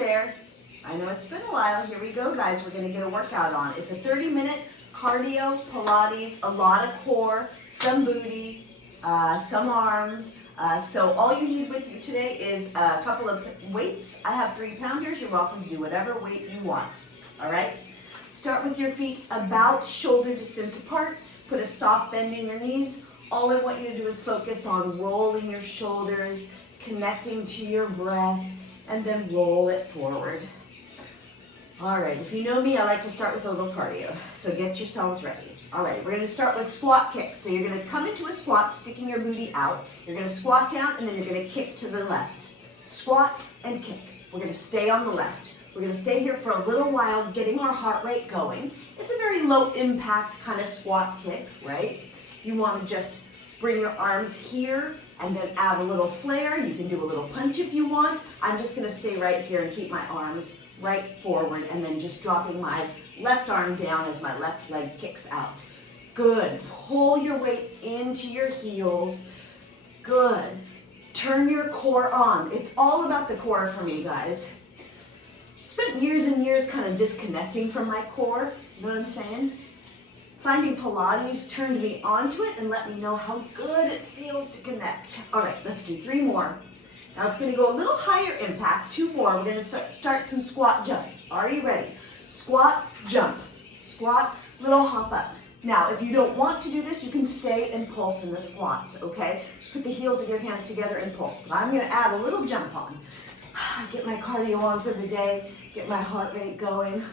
there. I know it's been a while. Here we go, guys. We're going to get a workout on. It's a 30-minute cardio, Pilates, a lot of core, some booty, some arms. So all you need with you today is a couple of weights. I have 3-pounders. You're welcome to do whatever weight you want. All right? Start with your feet about shoulder distance apart. Put a soft bend in your knees. All I want you to do is focus on rolling your shoulders, connecting to your breath, and then roll it forward. All right, if you know me, I like to start with a little cardio, so get yourselves ready. All right, we're gonna start with squat kicks. So you're gonna come into a squat, sticking your booty out. You're gonna squat down, and then you're gonna kick to the left. Squat and kick. We're gonna stay on the left. We're gonna stay here for a little while, getting our heart rate going. It's a very low impact kind of squat kick, right? You wanna just bring your arms here, and then add a little flare. You can do a little punch if you want. I'm just gonna stay right here and keep my arms right forward, and then just dropping my left arm down as my left leg kicks out. Good. Pull your weight into your heels. Good. Turn your core on. It's all about the core for me, guys. Spent years and years kind of disconnecting from my core. You know what I'm saying? Finding Pilates turned me onto it and let me know how good it feels to connect. All right, let's do 3 more. Now it's gonna go a little higher impact, 2 more. We're gonna start some squat jumps. Are you ready? Squat, jump. Squat, little hop up. Now, if you don't want to do this, you can stay and pulse in the squats, okay? Just put the heels of your hands together and pulse. But I'm gonna add a little jump on. Get my cardio on for the day, get my heart rate going.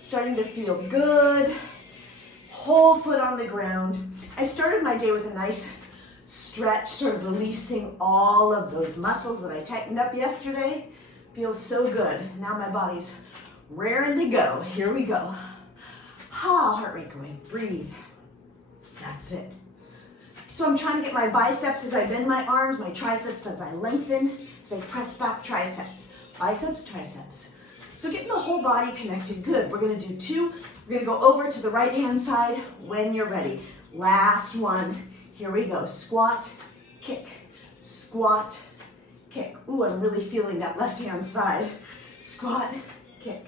Starting to feel good. Whole foot on the ground. I started my day with a nice stretch, sort of releasing all of those muscles that I tightened up yesterday. Feels so good. Now my body's raring to go. Here we go. Heart rate going. Breathe. That's it. So I'm trying to get my biceps as I bend my arms, my triceps as I lengthen, as I press back triceps. Biceps, triceps. So getting the whole body connected. Good. We're going to do 2. We're going to go over to the right-hand side when you're ready. Last one. Here we go. Squat, kick, squat, kick. Ooh, I'm really feeling that left-hand side. Squat, kick,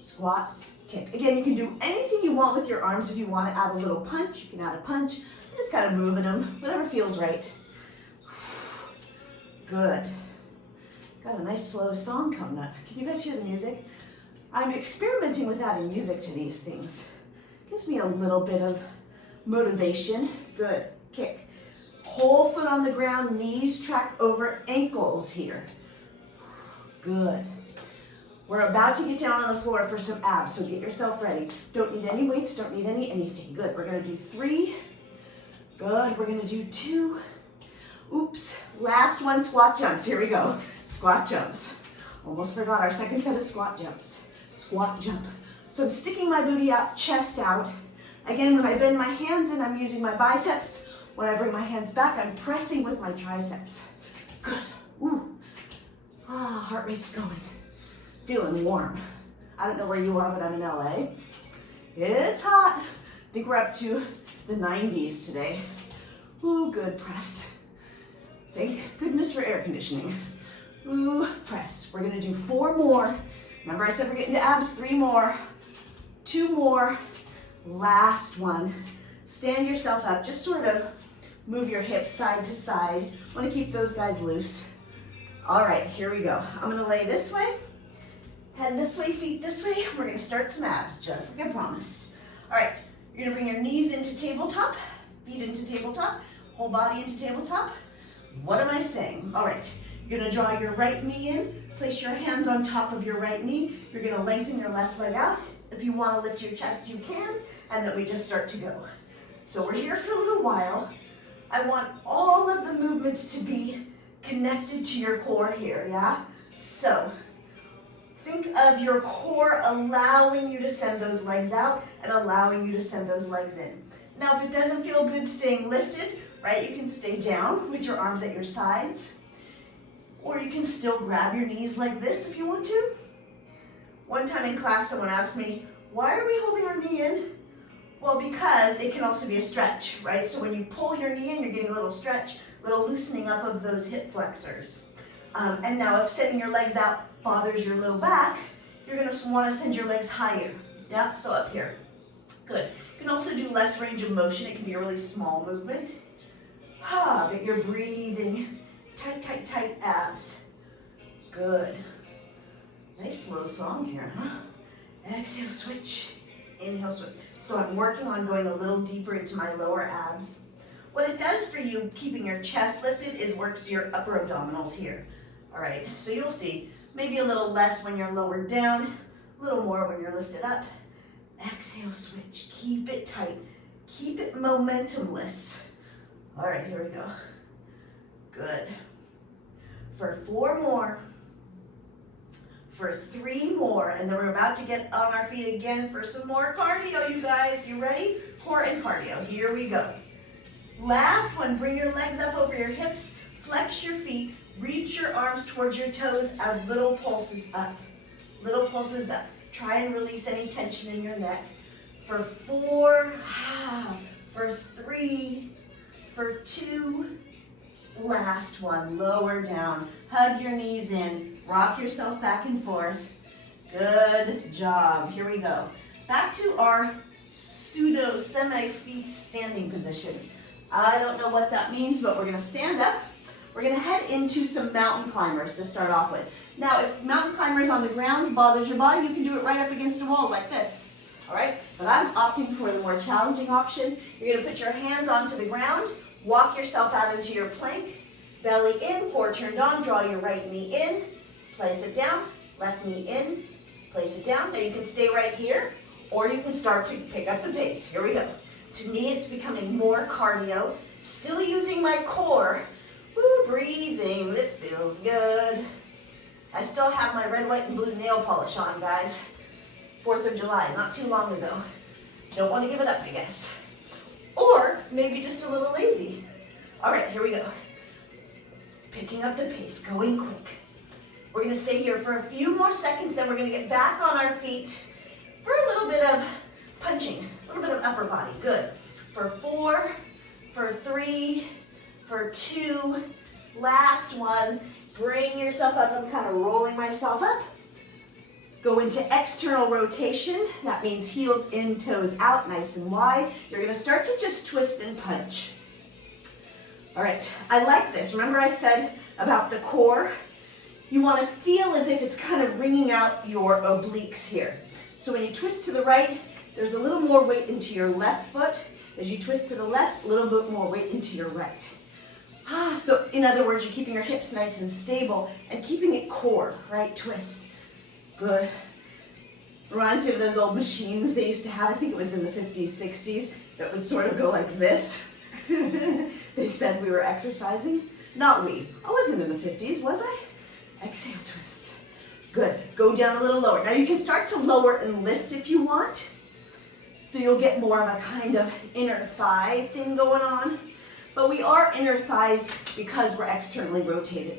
squat, kick. Again, you can do anything you want with your arms. If you want to add a little punch, you can add a punch. I'm just kind of moving them, whatever feels right. Good. Got a nice slow song coming up. Can you guys hear the music? I'm experimenting with adding music to these things. Gives me a little bit of motivation. Good. Kick. Whole foot on the ground, knees track over ankles here. Good. We're about to get down on the floor for some abs, so get yourself ready. Don't need any weights, don't need anything. Good. We're gonna do 3. Good. We're gonna do 2. Oops. Last one, squat jumps. Here we go. Squat jumps. Almost forgot our second set of squat jumps. Squat jump. So I'm sticking my booty out, chest out. Again, when I bend my hands in, I'm using my biceps. When I bring my hands back, I'm pressing with my triceps. Good. Ooh. Heart rate's going. Feeling warm. I don't know where you are, but I'm in LA. It's hot. I think we're up to the 90s today. Ooh, good press. Thank goodness for air conditioning. Ooh, press. We're gonna do 4 more. Remember I said we're getting to abs, 3 more. 2 more. Last one. Stand yourself up. Just sort of move your hips side to side. Want to keep those guys loose. All right, here we go. I'm going to lay this way, head this way, feet this way. We're going to start some abs, just like I promised. All right, you're going to bring your knees into tabletop, feet into tabletop, whole body into tabletop. What am I saying? All right, you're going to draw your right knee in, place your hands on top of your right knee. You're going to lengthen your left leg out. If you want to lift your chest, you can, and then we just start to go. So we're here for a little while. I want all of the movements to be connected to your core here, yeah? So think of your core allowing you to send those legs out and allowing you to send those legs in. Now, if it doesn't feel good staying lifted, right, you can stay down with your arms at your sides, or you can still grab your knees like this if you want to. One time in class, someone asked me, why are we holding our knee in? Well, because it can also be a stretch, right? So when you pull your knee in, you're getting a little stretch, little loosening up of those hip flexors. And now if sending your legs out bothers your low back, you're gonna wanna send your legs higher. Yeah, so up here. Good. You can also do less range of motion. It can be a really small movement. But you're breathing. Tight, tight, tight abs. Good. Nice slow song here, huh? Exhale, switch. Inhale, switch. So I'm working on going a little deeper into my lower abs. What it does for you, keeping your chest lifted, is works your upper abdominals here. All right, so you'll see maybe a little less when you're lowered down, a little more when you're lifted up. Exhale, switch. Keep it tight. Keep it momentumless. All right, here we go. Good. For 4 more. For 3 more, and then we're about to get on our feet again for some more cardio, you guys. You ready? Core and cardio. Here we go. Last one, bring your legs up over your hips, flex your feet, reach your arms towards your toes as little pulses up. Little pulses up. Try and release any tension in your neck. For 4, for 3, for 2, last one, lower down. Hug your knees in, rock yourself back and forth. Good job, here we go. Back to our pseudo semi-feet standing position. I don't know what that means, but we're gonna stand up. We're gonna head into some mountain climbers to start off with. Now, if mountain climbers on the ground bothers your body, you can do it right up against a wall like this. All right, but I'm opting for the more challenging option. You're gonna put your hands onto the ground, walk yourself out into your plank, belly in, core turned on, draw your right knee in, place it down, left knee in, place it down. Now you can stay right here, or you can start to pick up the pace. Here we go. To me, it's becoming more cardio, still using my core. Woo, breathing, this feels good. I still have my red, white, and blue nail polish on, guys. 4th of July, not too long ago. Don't want to give it up, I guess. Or maybe just a little lazy. All right, here we go. Picking up the pace, going quick. We're gonna stay here for a few more seconds, then we're gonna get back on our feet for a little bit of punching, a little bit of upper body, good. For 4, for 3, for 2, last one. Bring yourself up, I'm kind of rolling myself up. Go into external rotation. That means heels in, toes out, nice and wide. You're gonna start to just twist and punch. All right, I like this. Remember I said about the core? You wanna feel as if it's kind of wringing out your obliques here. So when you twist to the right, there's a little more weight into your left foot. As you twist to the left, a little bit more weight into your right. So in other words, you're keeping your hips nice and stable and keeping it core, right? Twist. Good. Reminds me of those old machines they used to have, I think it was in the 50s, 60s, that would sort of go like this. They said we were exercising. Not we. I wasn't in the 50s, was I? Exhale, twist. Good. Go down a little lower. Now you can start to lower and lift if you want. So you'll get more of a kind of inner thigh thing going on. But we are inner thighs because we're externally rotated.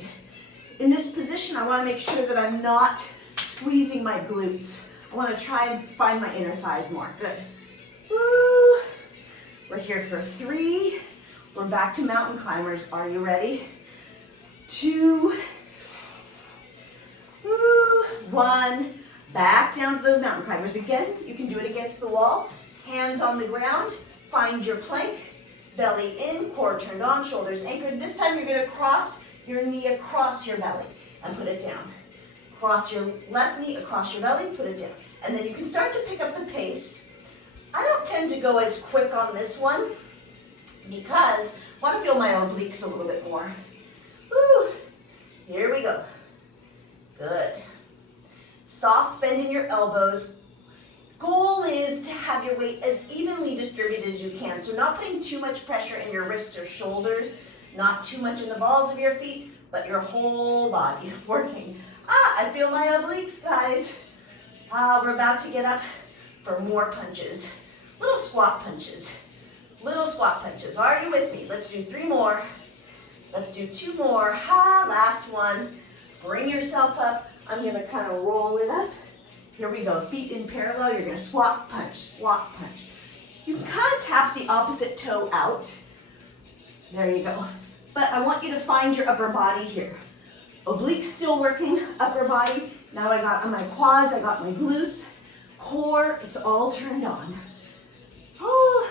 In this position, I want to make sure that I'm not squeezing my glutes. I want to try and find my inner thighs more. Good. Woo. We're here for 3. We're back to mountain climbers. Are you ready? 2. Woo. 1. Back down to those mountain climbers. Again, you can do it against the wall. Hands on the ground. Find your plank. Belly in, core turned on, shoulders anchored. This time you're going to cross your knee across your belly and put it down. Cross your left knee across your belly, put it down. And then you can start to pick up the pace. I don't tend to go as quick on this one because I want to feel my obliques a little bit more. Woo. Here we go. Good. Soft bend in your elbows. Goal is to have your weight as evenly distributed as you can. So not putting too much pressure in your wrists or shoulders, not too much in the balls of your feet, but your whole body working. I feel my obliques, guys. We're about to get up for more punches. Little squat punches. Little squat punches. Are you with me? Let's do 3 more. Let's do 2 more. Last one. Bring yourself up. I'm gonna kind of roll it up. Here we go, feet in parallel, you're gonna squat, punch, punch. You can kind of tap the opposite toe out. There you go. But I want you to find your upper body here. Obliques still working, upper body. Now I got on my quads, I got my glutes, core, it's all turned on. Oh,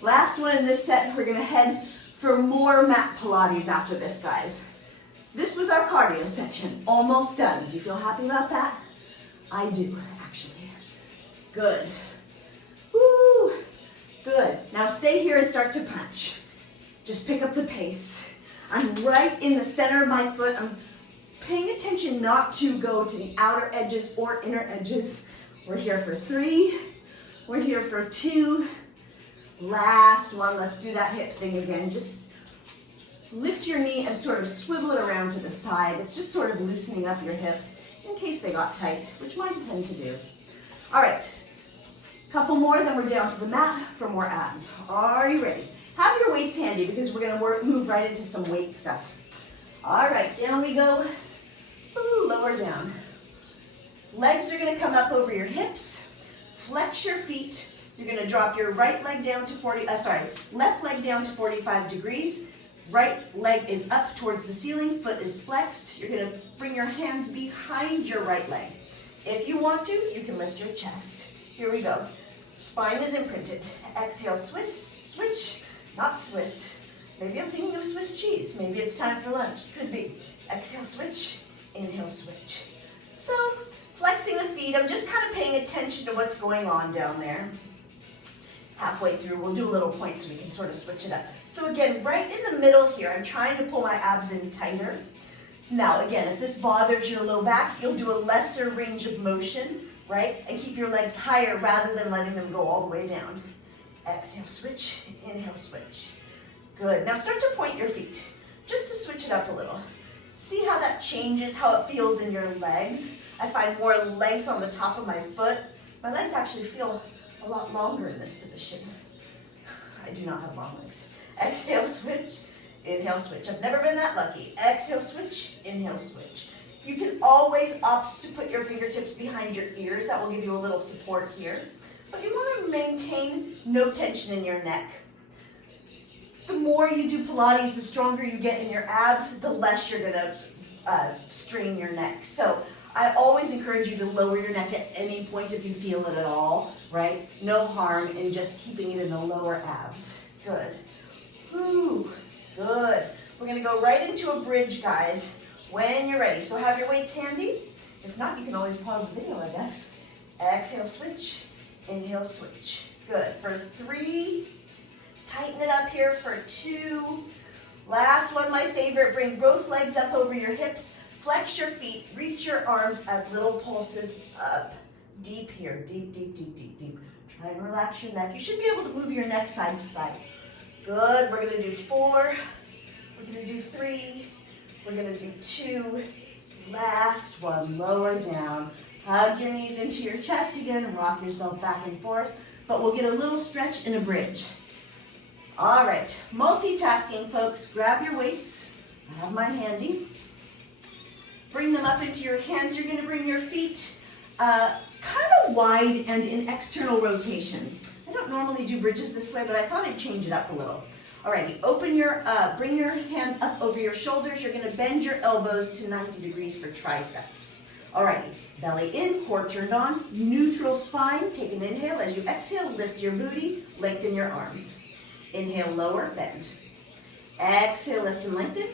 last one in this set, we're gonna head for more mat Pilates after this, guys. This was our cardio section, almost done. Do you feel happy about that? I do, actually. Good. Woo, good. Now stay here and start to punch. Just pick up the pace. I'm right in the center of my foot. I'm paying attention not to go to the outer edges or inner edges. We're here for 3. We're here for 2. Last one. Let's do that hip thing again. Just lift your knee and sort of swivel it around to the side. It's just sort of loosening up your hips in case they got tight, which mine tend to do. All right. Couple more, then we're down to the mat for more abs. Are you ready? Have your weights handy because we're going to move right into some weight stuff. All right, down we go. Ooh, lower down. Legs are going to come up over your hips. Flex your feet. You're going to drop your right leg down to left leg down to 45 degrees. Right leg is up towards the ceiling. Foot is flexed. You're going to bring your hands behind your right leg. If you want to, you can lift your chest. Here we go. Spine is imprinted. Exhale, switch, not Swiss. Maybe I'm thinking of Swiss cheese. Maybe it's time for lunch. Could be. Exhale, switch, inhale, switch. So, flexing the feet, I'm just kind of paying attention to what's going on down there. Halfway through, we'll do a little point so we can sort of switch it up. So again, right in the middle here, I'm trying to pull my abs in tighter. Now again, if this bothers your low back, you'll do a lesser range of motion, right? And keep your legs higher rather than letting them go all the way down. Exhale, switch, inhale, switch. Good. Now start to point your feet, just to switch it up a little. See how that changes, how it feels in your legs. I find more length on the top of my foot. My legs actually feel a lot longer in this position. I do not have long legs. Exhale, switch, inhale, switch. I've never been that lucky. Exhale, switch, inhale, switch. You can always opt to put your fingertips behind your ears. That will give you a little support here. But you want to maintain no tension in your neck. The more you do Pilates, the stronger you get in your abs, the less you're going to strain your neck. So I always encourage you to lower your neck at any point if you feel it at all, right? No harm in just keeping it in the lower abs. Good. Whew. Good. We're going to go right into a bridge, guys, when you're ready. So have your weights handy. If not, you can always pause the video, I guess. Exhale, switch. Inhale, switch. Good. For 3. Tighten it up here for 2. Last one, my favorite. Bring both legs up over your hips. Flex your feet. Reach your arms as little pulses up. Deep here. Deep, deep, deep, deep, deep. Try and relax your neck. You should be able to move your neck side to side. Good. We're going to do 4. We're going to do 3. We're going to do 2. Last one. Lower down. Hug your knees into your chest again and rock yourself back and forth. But we'll get a little stretch in a bridge. All right. Multitasking, folks. Grab your weights. I have mine handy. Bring them up into your hands. You're going to bring your feet kind of wide and in external rotation. I don't normally do bridges this way, but I thought I'd change it up a little. Alrighty, bring your hands up over your shoulders. You're going to bend your elbows to 90 degrees for triceps. Alrighty, belly in, core turned on, neutral spine. Take an inhale. As you exhale, lift your booty, lengthen your arms. Inhale, lower, bend. Exhale, lift and lengthen.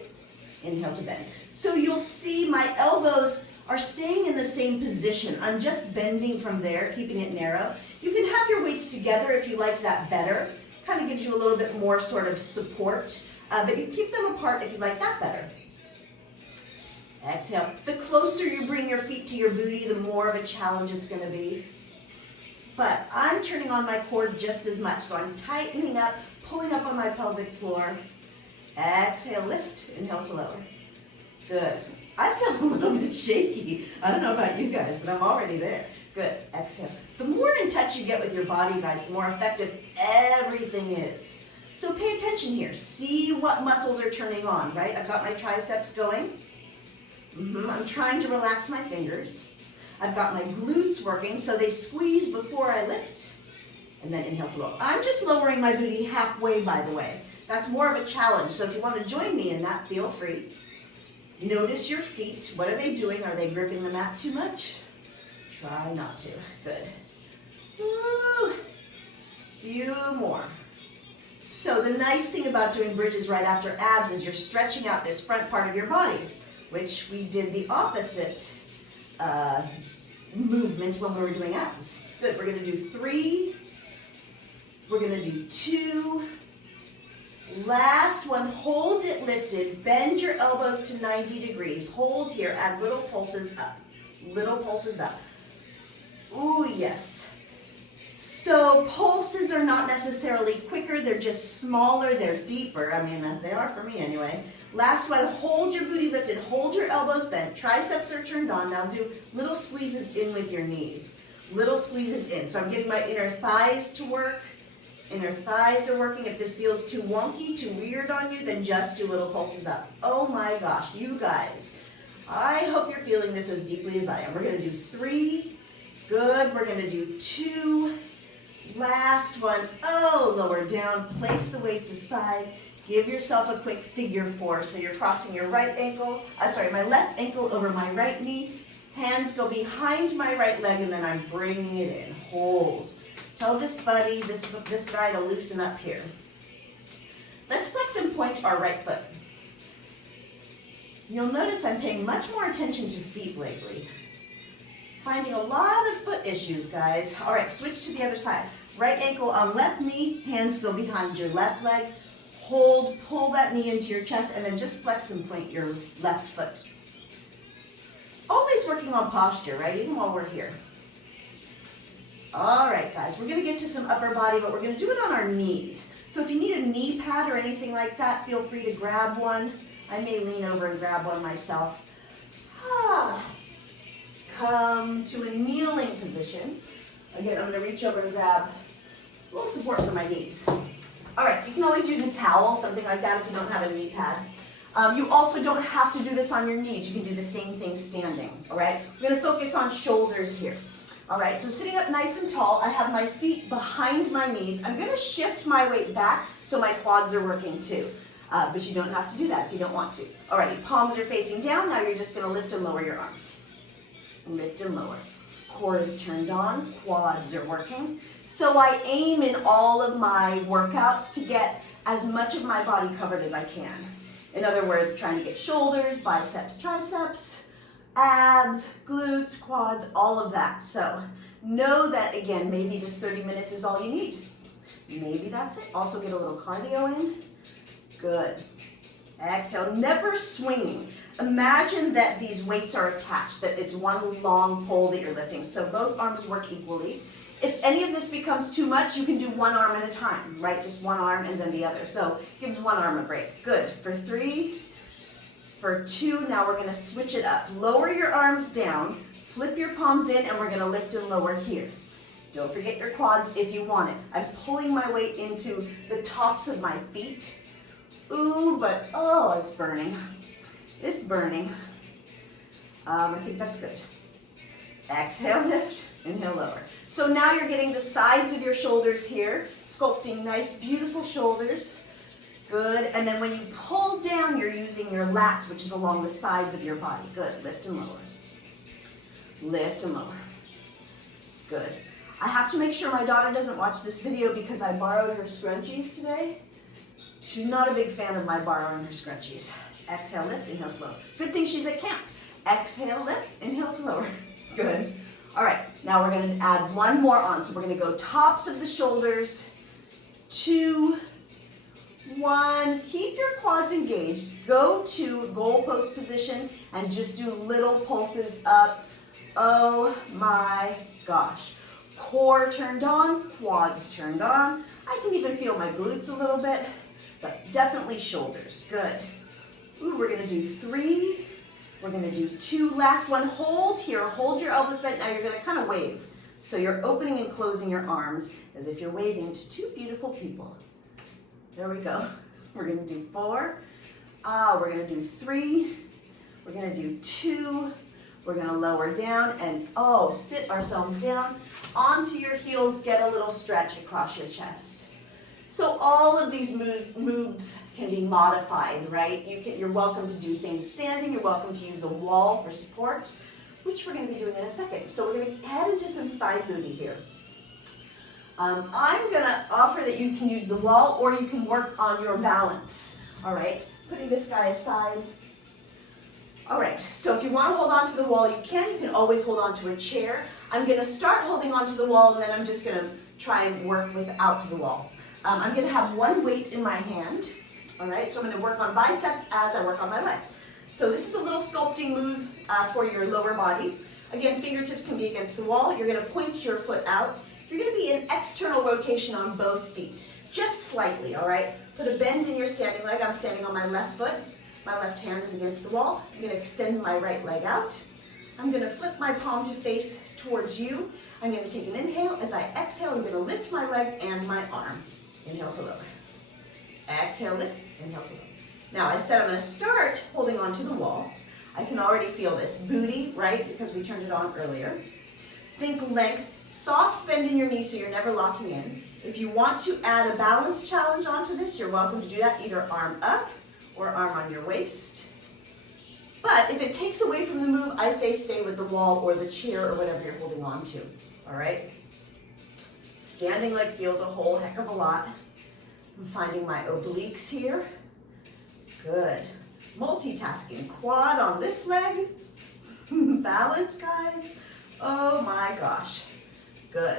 Inhale to bend. So you'll see my elbows are staying in the same position. I'm just bending from there, keeping it narrow. You can have your weights together if you like that better. Kind of gives you a little bit more sort of support, but you keep them apart if you like that better. Exhale. The closer you bring your feet to your booty, the more of a challenge it's going to be. But I'm turning on my core just as much, so I'm tightening up, pulling up on my pelvic floor. Exhale, lift, inhale to lower. Good. I feel a little bit shaky. I don't know about you guys, but I'm already there. Good. Exhale. The more in touch you get with your body, guys, the more effective everything is. So pay attention here. See what muscles are turning on, right? I've got my triceps going. I'm trying to relax my fingers. I've got my glutes working, so they squeeze before I lift. And then inhale to lower. I'm just lowering my booty halfway, by the way. That's more of a challenge, so if you want to join me in that, feel free. Notice your feet. What are they doing? Are they gripping the mat too much? Try not to. Good. Woo. Few more. So the nice thing about doing bridges right after abs is you're stretching out this front part of your body, which we did the opposite movement when we were doing abs. Good. We're going to do 3. We're going to do 2. Last one, hold it lifted. Bend your elbows to 90 degrees. Hold here as little pulses up. Little pulses up. Ooh, yes. So pulses are not necessarily quicker. They're just smaller. They're deeper. I mean, they are for me anyway. Last one, hold your booty lifted. Hold your elbows bent. Triceps are turned on. Now do little squeezes in with your knees. Little squeezes in. So I'm getting my inner thighs to work. Inner thighs are working. If this feels too wonky, too weird on you, then just do little pulses up. Oh my gosh, you guys. I hope you're feeling this as deeply as I am. We're going to do 3. Good. We're going to do 2. Last one. Oh, lower down. Place the weights aside. Give yourself a quick figure 4. So you're crossing your right ankle, my left ankle over my right knee. Hands go behind my right leg, and then I'm bringing it in. Hold. Tell this buddy, this guy to loosen up here. Let's flex and point our right foot. You'll notice I'm paying much more attention to feet lately. Finding a lot of foot issues, guys. All right, switch to the other side. Right ankle on left knee, hands go behind your left leg. Hold, pull that knee into your chest, and then just flex and point your left foot. Always working on posture, right? Even while we're here. All right, guys, we're going to get to some upper body, but we're going to do it on our knees. So if you need a knee pad or anything like that, feel free to grab one. I may lean over and grab one myself. Come to a kneeling position. Again, I'm going to reach over and grab a little support for my knees. All right, you can always use a towel, something like that if you don't have a knee pad. You also don't have to do this on your knees. You can do the same thing standing, all right? We're going to focus on shoulders here. All right, so sitting up nice and tall, I have my feet behind my knees. I'm going to shift my weight back so my quads are working too. But you don't have to do that if you don't want to. All right, your palms are facing down. Now you're just going to lift and lower your arms. Lift and lower. Core is turned on. Quads are working. So I aim in all of my workouts to get as much of my body covered as I can. In other words, trying to get shoulders, biceps, triceps, abs, glutes, quads, all of that. So know that, again, maybe this 30 minutes is all you need. Maybe that's it. Also get a little cardio in. Good. Exhale, never swinging. Imagine that these weights are attached, that it's one long pole that you're lifting. So both arms work equally. If any of this becomes too much, you can do one arm at a time, right? Just one arm and then the other. So gives one arm a break. Good. For 3, for 2, now we're going to switch it up. Lower your arms down, flip your palms in, and we're going to lift and lower here. Don't forget your quads if you want it. I'm pulling my weight into the tops of my feet. Ooh, but oh, it's burning. It's burning. I think that's good. Exhale, lift, inhale, lower. So now you're getting the sides of your shoulders here, sculpting nice, beautiful shoulders. Good. And then when you pull down, you're using your lats, which is along the sides of your body. Good. Lift and lower. Lift and lower. Good. I have to make sure my daughter doesn't watch this video because I borrowed her scrunchies today. She's not a big fan of my borrowing her scrunchies. Exhale, lift, inhale, lower. Good thing she's at camp. Exhale, lift, inhale to lower. Good. All right, now we're going to add one more on. So we're going to go tops of the shoulders, 2, 1. Keep your quads engaged. Go to goalpost position and just do little pulses up. Oh my gosh. Core turned on, quads turned on. I can even feel my glutes a little bit, but definitely shoulders. Good. Ooh, we're going to do 3. We're going to do 2. Last one. Hold here. Hold your elbows bent. Now you're going to kind of wave. So you're opening and closing your arms as if you're waving to 2 beautiful people. There we go. We're going to do 4. We're going to do 3. We're going to do 2. We're going to lower down and, sit ourselves down onto your heels. Get a little stretch across your chest. So all of these moves can be modified, right? You're welcome to do things standing. You're welcome to use a wall for support, which we're going to be doing in a second. So we're going to head into some side booty here. I'm going to offer that you can use the wall or you can work on your balance. All right, putting this guy aside. All right, so if you want to hold on to the wall, you can. You can always hold on to a chair. I'm going to start holding on to the wall, and then I'm just going to try and work without the wall. I'm going to have one weight in my hand. All right, so I'm going to work on biceps as I work on my leg. So this is a little sculpting move for your lower body. Again, fingertips can be against the wall. You're going to point your foot out. You're going to be in external rotation on both feet, just slightly, all right? Put a bend in your standing leg. I'm standing on my left foot. My left hand is against the wall. I'm going to extend my right leg out. I'm going to flip my palm to face towards you. I'm going to take an inhale. As I exhale, I'm going to lift my leg and my arm. Inhale to lower. Exhale, lift. Inhale to lower. Now, I said I'm going to start holding on to the wall. I can already feel this. Booty, right, because we turned it on earlier. Think length. Soft bend in your knees so you're never locking in. If you want to add a balance challenge onto this, you're welcome to do that. Either arm up or arm on your waist. But if it takes away from the move, I say stay with the wall or the chair or whatever you're holding on to. All right? Standing leg feels a whole heck of a lot. I'm finding my obliques here. Good. Multitasking. Quad on this leg. Balance, guys. Oh my gosh. Good.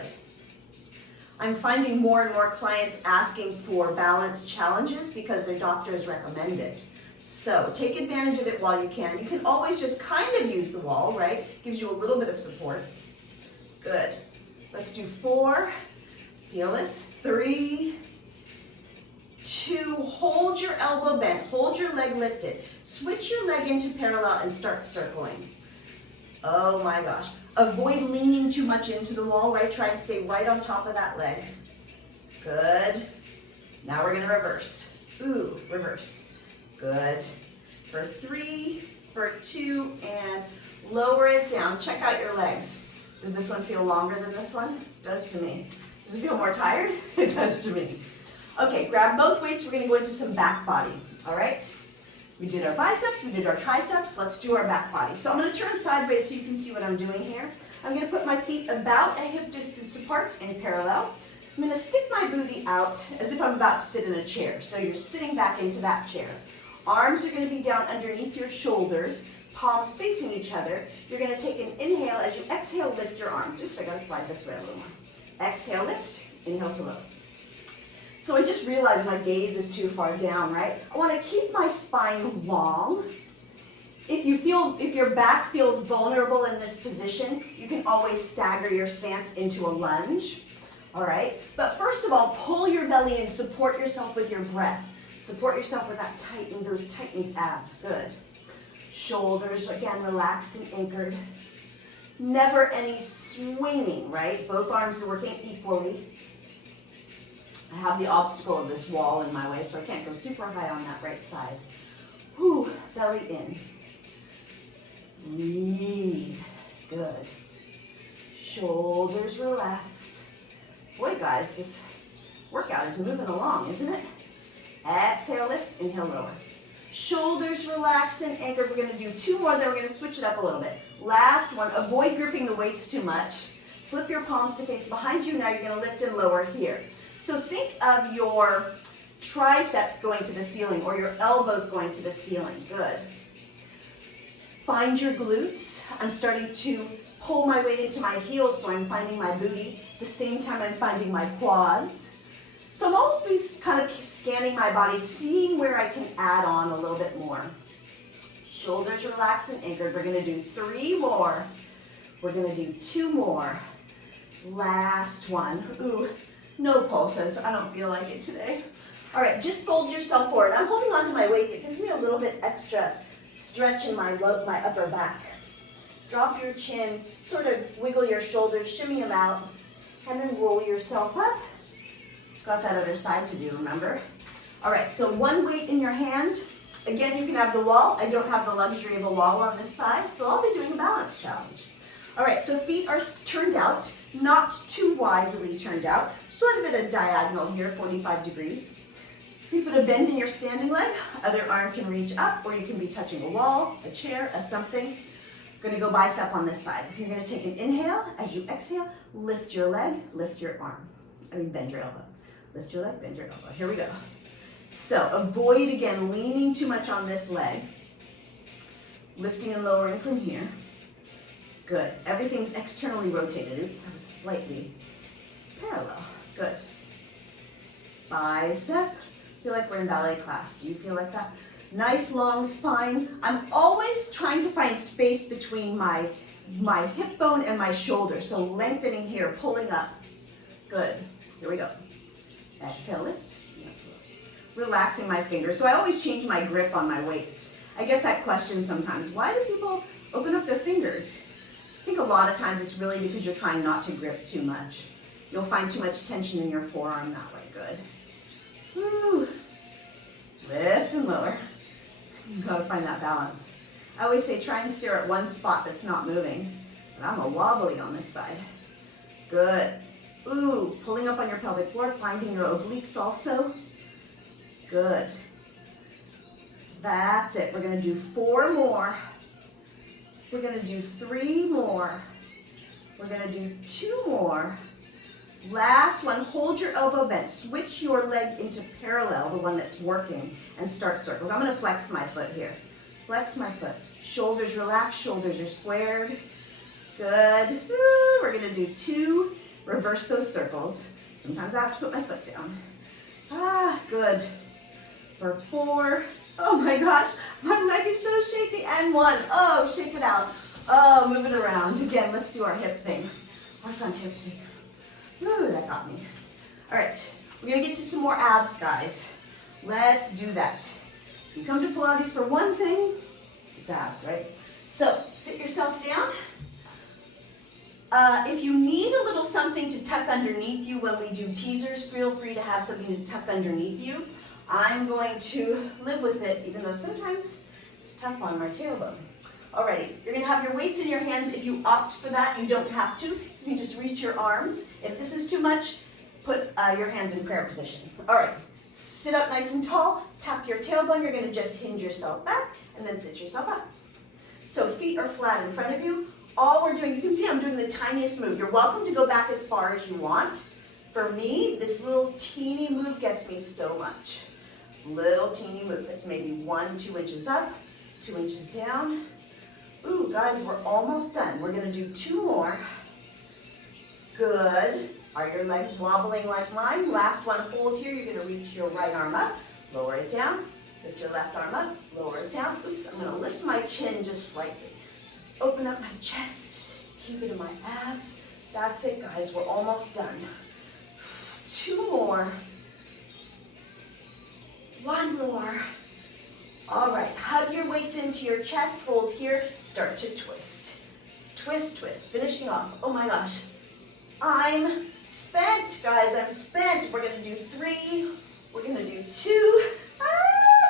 I'm finding more and more clients asking for balance challenges because their doctors recommend it. So take advantage of it while you can. You can always just kind of use the wall, right? Gives you a little bit of support. Good. Let's do 4. Feel this. 3, 2. Hold your elbow bent. Hold your leg lifted. Switch your leg into parallel and start circling. Oh my gosh. Avoid leaning too much into the wall, right? Try and stay right on top of that leg. Good. Now we're going to reverse. Ooh, reverse. Good. For 3, for 2, and lower it down. Check out your legs. Does this one feel longer than this one? It does to me. Does it feel more tired? It does to me. Okay, grab both weights. We're going to go into some back body. All right? We did our biceps, we did our triceps, let's do our back body. So I'm going to turn sideways so you can see what I'm doing here. I'm going to put my feet about a hip distance apart in parallel. I'm going to stick my booty out as if I'm about to sit in a chair. So you're sitting back into that chair. Arms are going to be down underneath your shoulders, palms facing each other. You're going to take an inhale. As you exhale, lift your arms. Oops, I got to slide this way a little more. Exhale, lift, inhale to lower. So I just realized my gaze is too far down, right? I want to keep my spine long. If your back feels vulnerable in this position, you can always stagger your stance into a lunge, all right? But first of all, pull your belly in, support yourself with your breath. Support yourself with those tightened abs, good. Shoulders, again, relaxed and anchored. Never any swinging, right? Both arms are working equally. I have the obstacle of this wall in my way, so I can't go super high on that right side. Whew, belly in. Breathe. Good. Shoulders relaxed. Boy, guys, this workout is moving along, isn't it? Exhale, lift, inhale, lower. Shoulders relaxed and anchored. We're going to do 2 more, then we're going to switch it up a little bit. Last one. Avoid gripping the weights too much. Flip your palms to face behind you. Now you're going to lift and lower here. So think of your triceps going to the ceiling or your elbows going to the ceiling. Good. Find your glutes. I'm starting to pull my weight into my heels, so I'm finding my booty. At the same time, I'm finding my quads. So I'm always kind of scanning my body, seeing where I can add on a little bit more. Shoulders relaxed and anchored. We're going to do 3 more. We're going to do 2 more. Last one. Ooh. No pulses. I don't feel like it today. All right, just fold yourself forward. I'm holding on to my weights. It gives me a little bit extra stretch in my upper back. Drop your chin, sort of wiggle your shoulders, shimmy them out, and then roll yourself up. Got that other side to do, remember? All right, so 1 weight in your hand. Again, you can have the wall. I don't have the luxury of a wall on this side, so I'll be doing a balance challenge. All right, so feet are turned out, not too widely turned out. sort of at a diagonal here, 45 degrees. You put a bend in your standing leg, other arm can reach up, or you can be touching a wall, a chair, a something. Gonna go bicep on this side. You're gonna take an inhale. As you exhale, lift your leg, lift your arm. Bend your elbow. Lift your leg, bend your elbow. Here we go. So avoid, again, leaning too much on this leg. Lifting and lowering from here. Good. Everything's externally rotated. Oops, that was slightly parallel. Good. Bicep. Feel like we're in ballet class. Do you feel like that? Nice long spine. I'm always trying to find space between my hip bone and my shoulder. So lengthening here, pulling up. Good. Here we go. Exhale, lift. Relaxing my fingers. So I always change my grip on my weights. I get that question sometimes. Why do people open up their fingers? I think a lot of times it's really because you're trying not to grip too much. You'll find too much tension in your forearm that way. Good. Woo. Lift and lower. You gotta find that balance. I always say try and stare at one spot that's not moving. But I'm a wobbly on this side. Good. Ooh, pulling up on your pelvic floor, finding your obliques also. Good. That's it. We're gonna do 4 more. We're gonna do 3 more. We're gonna do 2 more. Last one, hold your elbow bent. Switch your leg into parallel, the one that's working, and start circles. I'm gonna flex my foot here. Flex my foot. Shoulders relaxed, shoulders are squared. Good. Woo. We're gonna do 2. Reverse those circles. Sometimes I have to put my foot down. Good. For 4. Oh my gosh, my leg is so shaky. And 1. Oh, shake it out. Oh, move it around. Again, let's do our hip thing. Our front hip thing. Ooh, that got me. All right, we're gonna get to some more abs, guys. Let's do that. You come to Pilates for one thing, it's abs, right? So sit yourself down. If you need a little something to tuck underneath you when we do teasers, feel free to have something to tuck underneath you. I'm going to live with it, even though sometimes it's tough on my tailbone. Alrighty, you're gonna have your weights in your hands. If you opt for that, you don't have to. You can just reach your arms. If this is too much, put your hands in prayer position. All right, sit up nice and tall, tap your tailbone. You're gonna just hinge yourself back and then sit yourself up. So feet are flat in front of you. All we're doing, you can see I'm doing the tiniest move. You're welcome to go back as far as you want. For me, this little teeny move gets me so much. Little teeny move. It's maybe 1, 2 inches up, 2 inches down. Ooh, guys, we're almost done. We're gonna do 2 more. Good. Are your legs wobbling like mine? Last one, hold here. You're gonna reach your right arm up, lower it down, lift your left arm up, lower it down. Oops, I'm gonna lift my chin just slightly. Just open up my chest, keep it in my abs. That's it, guys, we're almost done. 2 more. 1 more. All right, hug your weights into your chest, hold here, start to twist. Twist, twist, finishing off. Oh my gosh, I'm spent, guys, I'm spent. We're gonna do 3, we're gonna do 2.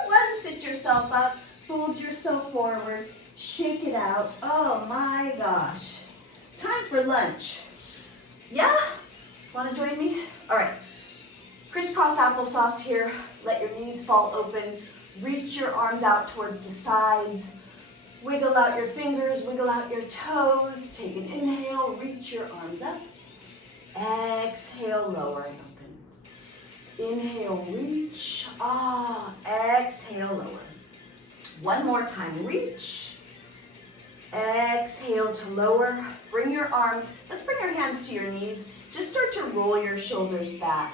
1, sit yourself up, fold yourself forward, shake it out. Oh my gosh. Time for lunch. Yeah? Wanna join me? All right, crisscross applesauce here. Let your knees fall open. Reach your arms out towards the sides. Wiggle out your fingers, wiggle out your toes. Take an inhale, reach your arms up. Exhale, lower and open. Inhale, reach. Exhale, lower. 1 more time, reach. Exhale to lower. Bring your arms, let's bring your hands to your knees. Just start to roll your shoulders back.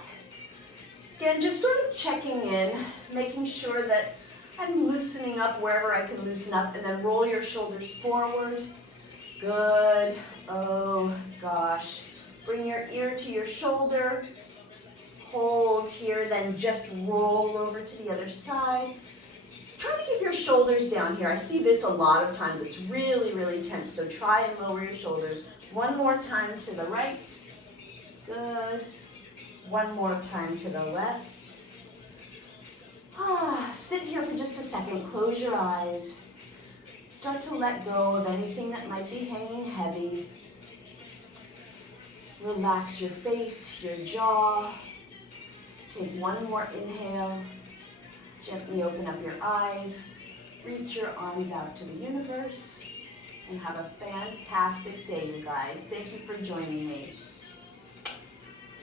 Again, just sort of checking in, making sure that I'm loosening up wherever I can loosen up, and then roll your shoulders forward. Good. Oh, gosh. Bring your ear to your shoulder. Hold here, then just roll over to the other side. Try to keep your shoulders down here. I see this a lot of times. It's really, really tense, so try and lower your shoulders. 1 more time to the right. Good. 1 more time to the left. Sit here for just a second. Close your eyes. Start to let go of anything that might be hanging heavy. Relax your face, your jaw. Take one more inhale. Gently open up your eyes. Reach your arms out to the universe. And have a fantastic day, you guys. Thank you for joining me.